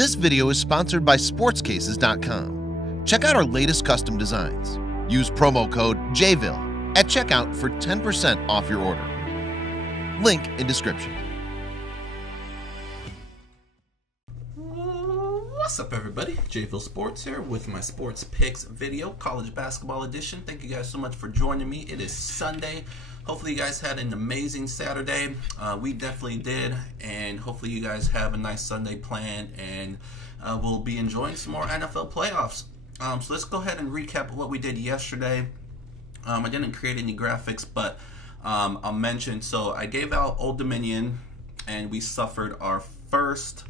This video is sponsored by sportscases.com. Check out our latest custom designs. Use promo code JVille at checkout for 10% off your order. Link in description. What's up, everybody? JVille Sports here with my sports picks video, college basketball edition. Thank you guys so much for joining me. It is Sunday. Hopefully you guys had an amazing Saturday. We definitely did, and hopefully you guys have a nice Sunday planned, and we'll be enjoying some more NFL playoffs. So let's go ahead and recap what we did yesterday. I didn't create any graphics, but I'll mention. So I gave out Old Dominion, and we suffered our first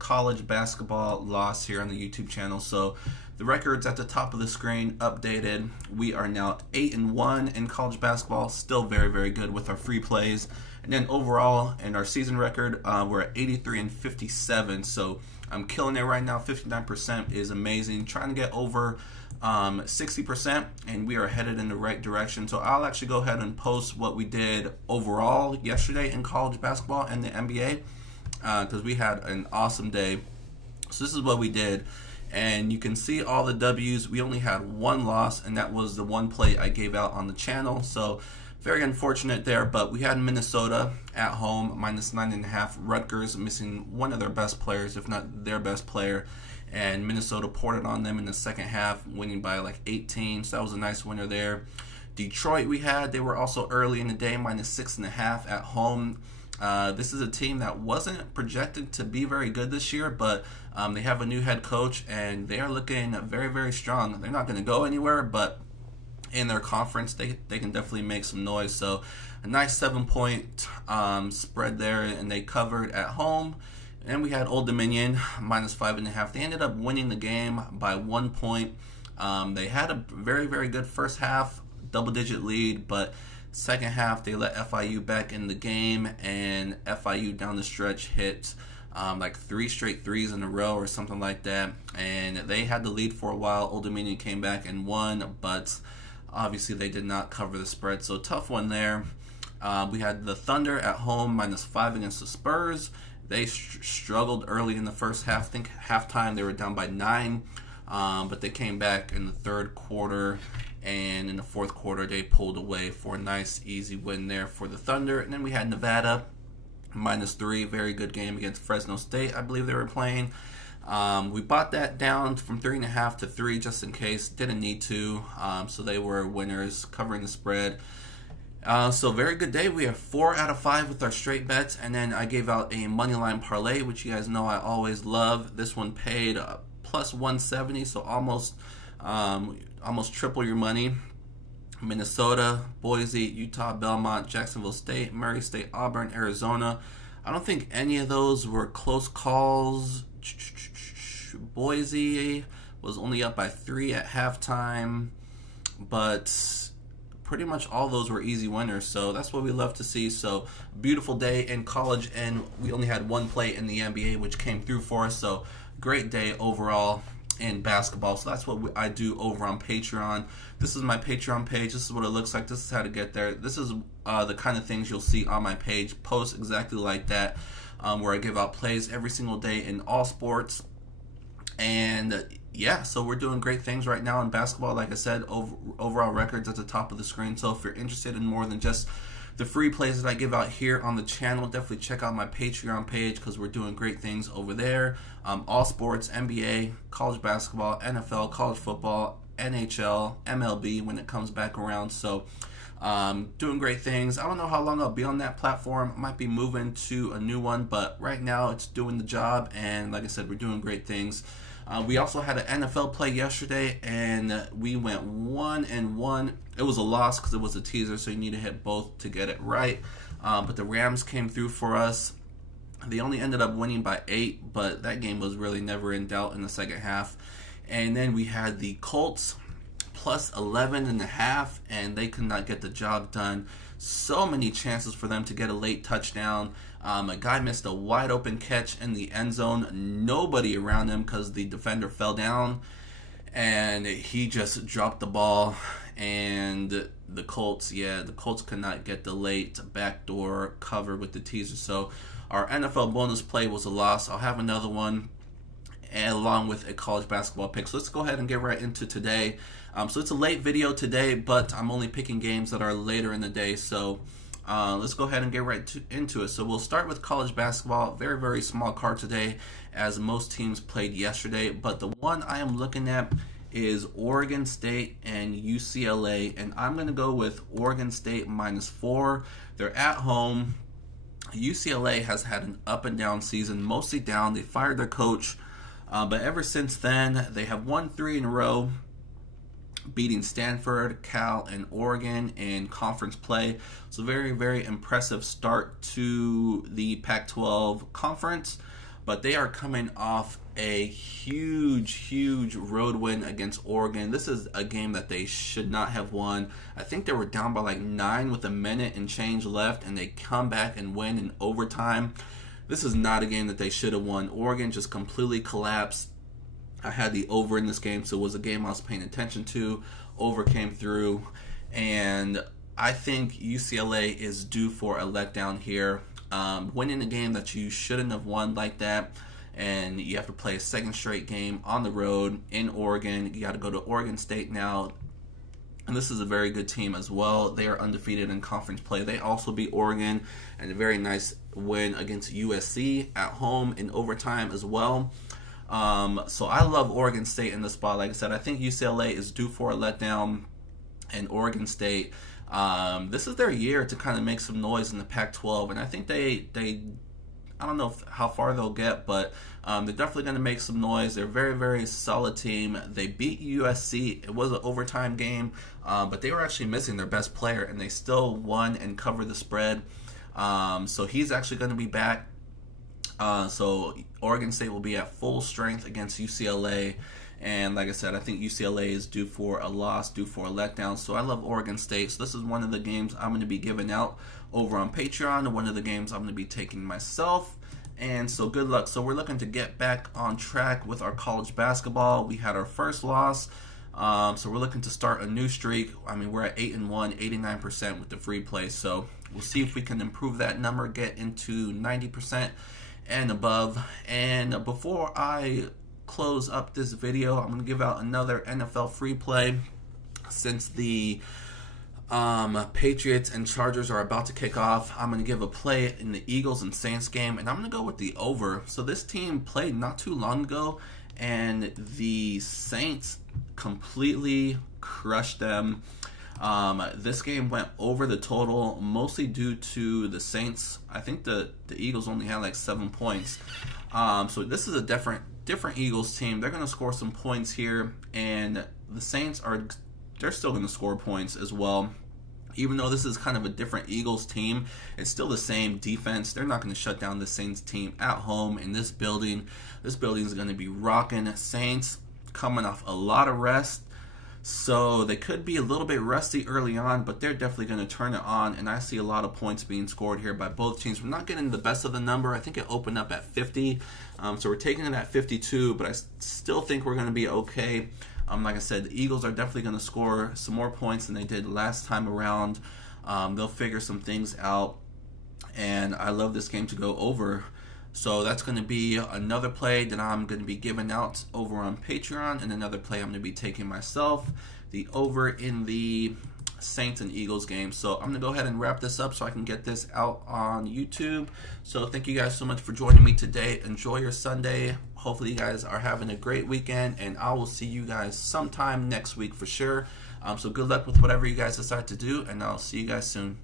college basketball loss here on the YouTube channel. So the record's at the top of the screen, updated. We are now 8-1 in college basketball, still very, very good with our free plays. And then overall, in our season record, we're at 83-57. So I'm killing it right now. 59% is amazing. Trying to get over 60%, and we are headed in the right direction. So I'll actually go ahead and post what we did overall yesterday in college basketball and the NBA, because we had an awesome day. So this is what we did, and you can see all the W's. We only had one loss, and that was the one play I gave out on the channel. So very unfortunate there, but we had Minnesota at home, -9.5. Rutgers missing one of their best players, if not their best player, and Minnesota poured it on them in the second half, winning by like 18. So that was a nice winner there. Detroit they were also early in the day, -6.5 at home. This is a team that wasn't projected to be very good this year, but they have a new head coach, and they are looking very, very strong. They're not going to go anywhere, but in their conference, they can definitely make some noise. So a nice 7-point spread there, and they covered at home. And we had Old Dominion, -5.5. They ended up winning the game by 1 point. They had a very, very good first half, double-digit lead, but second half, they let FIU back in the game, and FIU down the stretch hit like 3 straight threes in a row or something like that, and they had the lead for a while. Old Dominion came back and won, but obviously they did not cover the spread, so tough one there. We had the Thunder at home, -5 against the Spurs. They struggled early in the first half. I think halftime they were down by 9, but they came back in the third quarter, and in the fourth quarter they pulled away for a nice easy win there for the Thunder. And then we had Nevada, -3, very good game against Fresno State, I believe they were playing. We bought that down from 3.5 to 3 just in case, didn't need to, so they were winners, covering the spread. So very good day. We have 4 out of 5 with our straight bets, and then I gave out a moneyline parlay, which you guys know I always love. This one paid plus 170, so almost triple your money. Minnesota, Boise, Utah, Belmont, Jacksonville State, Murray State, Auburn, Arizona. I don't think any of those were close calls. Boise was only up by 3 at halftime, but pretty much all those were easy winners, so that's what we love to see. So beautiful day in college, and we only had one play in the NBA, which came through for us. So great day overall in basketball. So that's what I do over on Patreon. This is my Patreon page. This is what it looks like. This is how to get there. This is the kind of things you'll see on my page. Post exactly like that, where I give out plays every single day in all sports. And yeah, so we're doing great things right now in basketball. Like I said, overall records at the top of the screen. So if you're interested in more than just the free plays that I give out here on the channel, definitely check out my Patreon page, because we're doing great things over there. All sports, NBA, college basketball, NFL, college football, NHL, MLB when it comes back around. So doing great things. I don't know how long I'll be on that platform. I might be moving to a new one, but right now it's doing the job, and like I said, we're doing great things. We also had an NFL play yesterday, and we went 1-1. It was a loss because it was a teaser, so you need to hit both to get it right. But the Rams came through for us. They only ended up winning by 8, but that game was really never in doubt in the second half. And then we had the Colts plus 11.5, and they could not get the job done. So many chances for them to get a late touchdown. A guy missed a wide open catch in the end zone. Nobody around him because the defender fell down, and he just dropped the ball. And the Colts could not get the late backdoor cover with the teaser. So our NFL bonus play was a loss. I'll have another one and along with a college basketball pick. So let's go ahead and get right into today. So it's a late video today, but I'm only picking games that are later in the day. So let's go ahead and get right into it. So we'll start with college basketball. Very, very small card today, as most teams played yesterday. But the one I am looking at is Oregon State and UCLA, and I'm going to go with Oregon State -4. They're at home. UCLA has had an up and down season, mostly down. They fired their coach, but ever since then, they have won 3 in a row, beating Stanford, Cal, and Oregon in conference play. So very, very impressive start to the Pac-12 conference. But they are coming off a huge road win against Oregon. This is a game that they should not have won. I think they were down by like 9 with a minute and change left, and they come back and win in overtime. This is not a game that they should have won. Oregon just completely collapsed. I had the over in this game, so it was a game I was paying attention to. Over came through, and I think UCLA is due for a letdown here. Winning a game that you shouldn't have won like that, and you have to play a second straight game on the road in Oregon. You got to go to Oregon State now, and this is a very good team as well. They are undefeated in conference play. They also beat Oregon, and a very nice win against USC at home in overtime as well. So I love Oregon State in this spot. Like I said, I think UCLA is due for a letdown, and Oregon State, this is their year to kind of make some noise in the Pac-12, and I think they I don't know how far they'll get, but they're definitely going to make some noise. They're a very, very solid team. They beat USC. It was an overtime game, but they were actually missing their best player, and they still won and covered the spread. So he's actually going to be back. So Oregon State will be at full strength against UCLA. And like I said, I think UCLA is due for a loss, due for a letdown. So I love Oregon State. So this is one of the games I'm going to be giving out over on Patreon, and one of the games I'm going to be taking myself. And so good luck. So we're looking to get back on track with our college basketball. We had our first loss. So we're looking to start a new streak. I mean, we're at 8-1, 89% with the free play. So we'll see if we can improve that number, get into 90% and above. And before I close up this video, I'm going to give out another NFL free play since the Patriots and Chargers are about to kick off. I'm going to give a play in the Eagles and Saints game, and I'm going to go with the over. So this team played not too long ago, and the Saints completely crushed them. This game went over the total, mostly due to the Saints. I think the Eagles only had like 7 points. So this is a different Eagles team. They're going to score some points here, and the Saints they're still going to score points as well. Even though this is kind of a different Eagles team, it's still the same defense. They're not going to shut down the Saints team at home in this building. This building is going to be rocking. Saints coming off a lot of rest, so they could be a little bit rusty early on, but they're definitely going to turn it on, and I see a lot of points being scored here by both teams. We're not getting the best of the number. I think it opened up at 50, so we're taking it at 52, but I still think we're going to be okay. Like I said, the Eagles are definitely going to score some more points than they did last time around. They'll figure some things out, and I love this game to go over. So that's going to be another play that I'm going to be giving out over on Patreon, and another play I'm going to be taking myself, the over in the Saints and Eagles game. So I'm going to go ahead and wrap this up so I can get this out on YouTube. So thank you guys so much for joining me today. Enjoy your Sunday. Hopefully you guys are having a great weekend, and I will see you guys sometime next week for sure. So good luck with whatever you guys decide to do, and I'll see you guys soon.